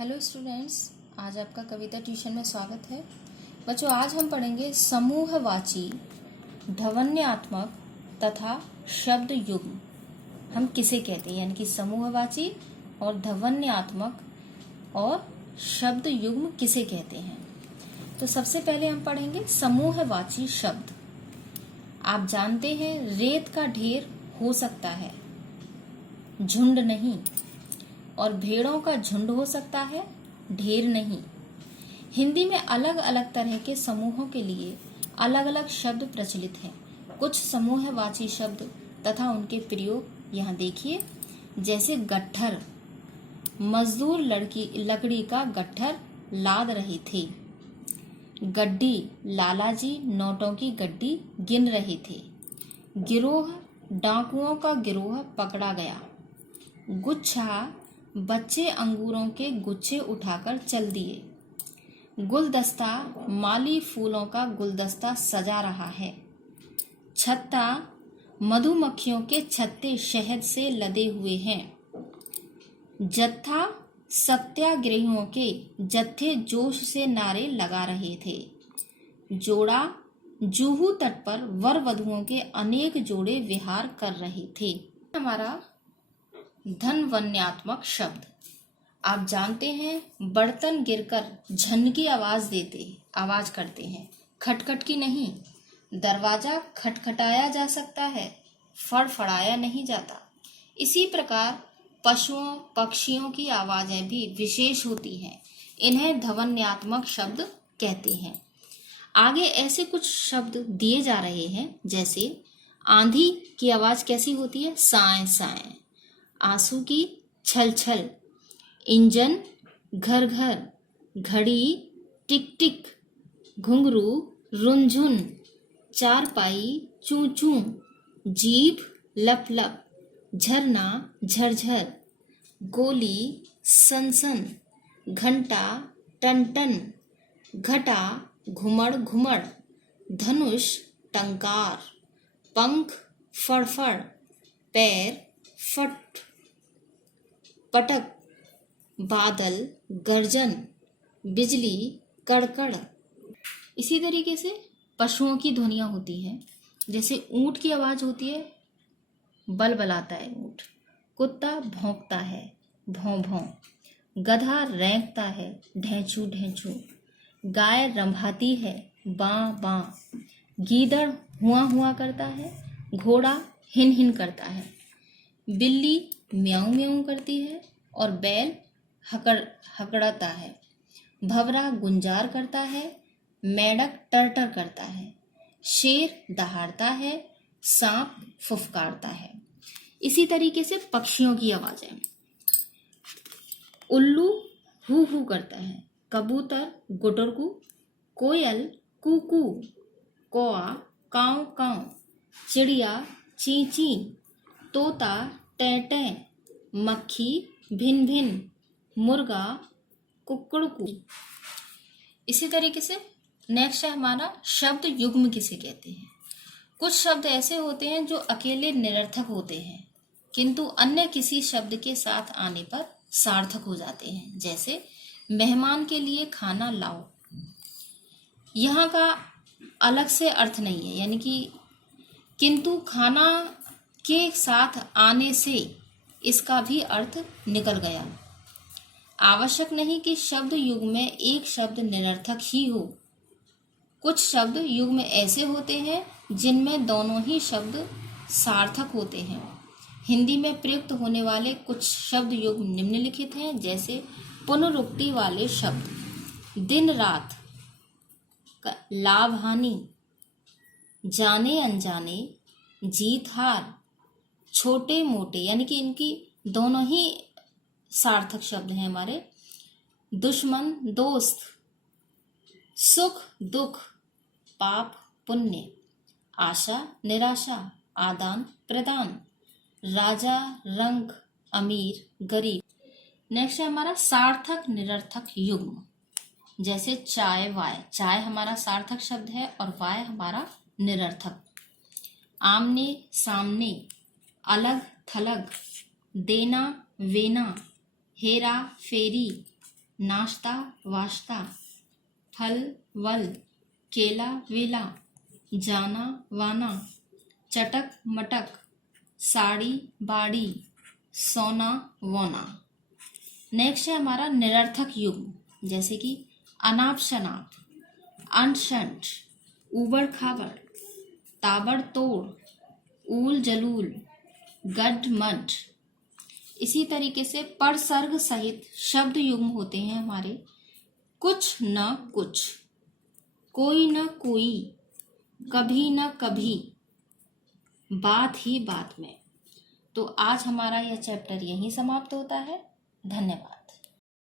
Hello students, आज आपका कविता tuition में स्वागत है। बच्चों, आज हम पढ़ेंगे समूहवाची, ध्वन्यात्मक तथा शब्द युग्म हम किसे कहते हैं, यानी कि समूहवाची और ध्वन्यात्मक और शब्द युग्म किसे कहते हैं। तो सबसे पहले हम पढ़ेंगे समूहवाची शब्द। आप जानते हैं रेत का ढेर हो सकता है, झुंड नहीं, और भेड़ों का झुंड हो सकता है, ढेर नहीं। हिंदी में अलग अलग तरह के समूहों के लिए अलग अलग शब्द प्रचलित हैं। कुछ समूहवाची शब्द तथा उनके प्रयोग यहाँ देखिए। जैसे गट्ठर, मजदूर लकड़ी का गट्ठर लाद रहे थे। गड्डी, लालाजी नोटों की गड्डी गिन रहे थे। गिरोह, डाकुओं का गिरोह पकड़ा गया। गुच्छा, बच्चे अंगूरों के गुच्छे उठाकर चल दिए। गुलदस्ता, माली फूलों का गुलदस्ता सजा रहा है। छत्ता, मधुमक्खियों के छत्ते शहद से लदे हुए हैं। जत्था, सत्याग्रहियों के जत्थे जोश से नारे लगा रहे थे। जोड़ा, जुहू तट पर वर वधुओं के अनेक जोड़े विहार कर रहे थे। हमारा ध्वन्यात्मक शब्द। आप जानते हैं बर्तन गिरकर झन की आवाज करते हैं, खटखट की नहीं। दरवाजा खटखटाया जा सकता है, फड़फड़ाया नहीं जाता। इसी प्रकार पशुओं पक्षियों की आवाजें भी विशेष होती हैं, इन्हें ध्वन्यात्मक शब्द कहते हैं। आगे ऐसे कुछ शब्द दिए जा रहे हैं, जैसे आंधी की आवाज कैसी होती है, साए साए। आंसू की छल छल। इंजन घर घर। घड़ी टिक टिक। घुंघरू रुनझुन। चारपाई चूं चूं। जीभ लप लप। झरना झरझर। गोली सनसन। घंटा टन टन। घटा घुमड़ घुमड़। धनुष टंकार। पंख फड़फड़। पैर फट पटक। बादल गर्जन। बिजली कड़कड़। इसी तरीके से पशुओं की ध्वनियां होती हैं, जैसे ऊंट की आवाज होती है, बलबलाता है ऊंट। कुत्ता भौंकता है, भौं भौं। गधा रेंकता है, ढेंचू ढेंचू। गाय रंभाती है, बां बां। गीदड़ हुआ हुआ करता है, घोड़ा हिन हिन करता है। बिल्ली म्याऊं म्याऊं करती है और बैल हकड़ाता है। भंवरा गुंजार करता है, मेंढक टरटर करता है। शेर दहाड़ता है, सांप फुफकारता है। इसी तरीके से पक्षियों की आवाजें। उल्लू हू हू करता है, कबूतर गुटरगू। कोयल कू, कौआ काव काव। चिड़िया ची ची। तोता टें टें। मक्खी भिन भिन। मुर्गा कुकड़कू। इसी तरीके से नेक्स्ट है हमारा शब्द युग्म किसे कहते हैं। कुछ शब्द ऐसे होते हैं जो अकेले निरर्थक होते हैं, किंतु अन्य किसी शब्द के साथ आने पर सार्थक हो जाते हैं। जैसे मेहमान के लिए खाना लाओ, यहाँ का अलग से अर्थ नहीं है, यानी कि किंतु खाना के साथ आने से इसका भी अर्थ निकल गया। आवश्यक नहीं कि शब्द युग्म में एक शब्द निरर्थक ही हो। कुछ शब्द युग्म ऐसे होते हैं जिनमें दोनों ही शब्द सार्थक होते हैं। हिंदी में प्रयुक्त होने वाले कुछ शब्द युग्म निम्नलिखित हैं, जैसे पुनरुक्ति वाले शब्द। दिन रात, लाभ हानि, जाने अनजाने, जीत हार, छोटे मोटे, यानी कि इनकी दोनों ही सार्थक शब्द हैं हमारे। दुश्मन दोस्त, सुख दुख, पाप पुण्य, आशा निराशा, आदान प्रदान, राजा रंक, अमीर गरीब। नेक्स्ट है हमारा सार्थक निरर्थक युग्म। जैसे चाय वाय, चाय हमारा सार्थक शब्द है और वाय हमारा निरर्थक। आमने सामने, अलग थलग, देना वेना, हेरा फेरी, नाश्ता वाश्ता, फल वल, केला वेला, जाना वाना, चटक मटक, साड़ी बाड़ी, सोना वोना। नेक्स्ट है हमारा निरर्थक युग्म, जैसे कि अनाप शनाप, अंट शंट, ऊबड़ खाबड़, ताबड़ तोड़, ऊल जलूल, गड्ढ मड्ढ। इसी तरीके से परसर्ग सहित शब्द युग्म होते हैं हमारे कुछ न कुछ, कोई न कोई, कभी न कभी, बात ही बात में। तो आज हमारा यह चैप्टर यहीं समाप्त होता है। धन्यवाद।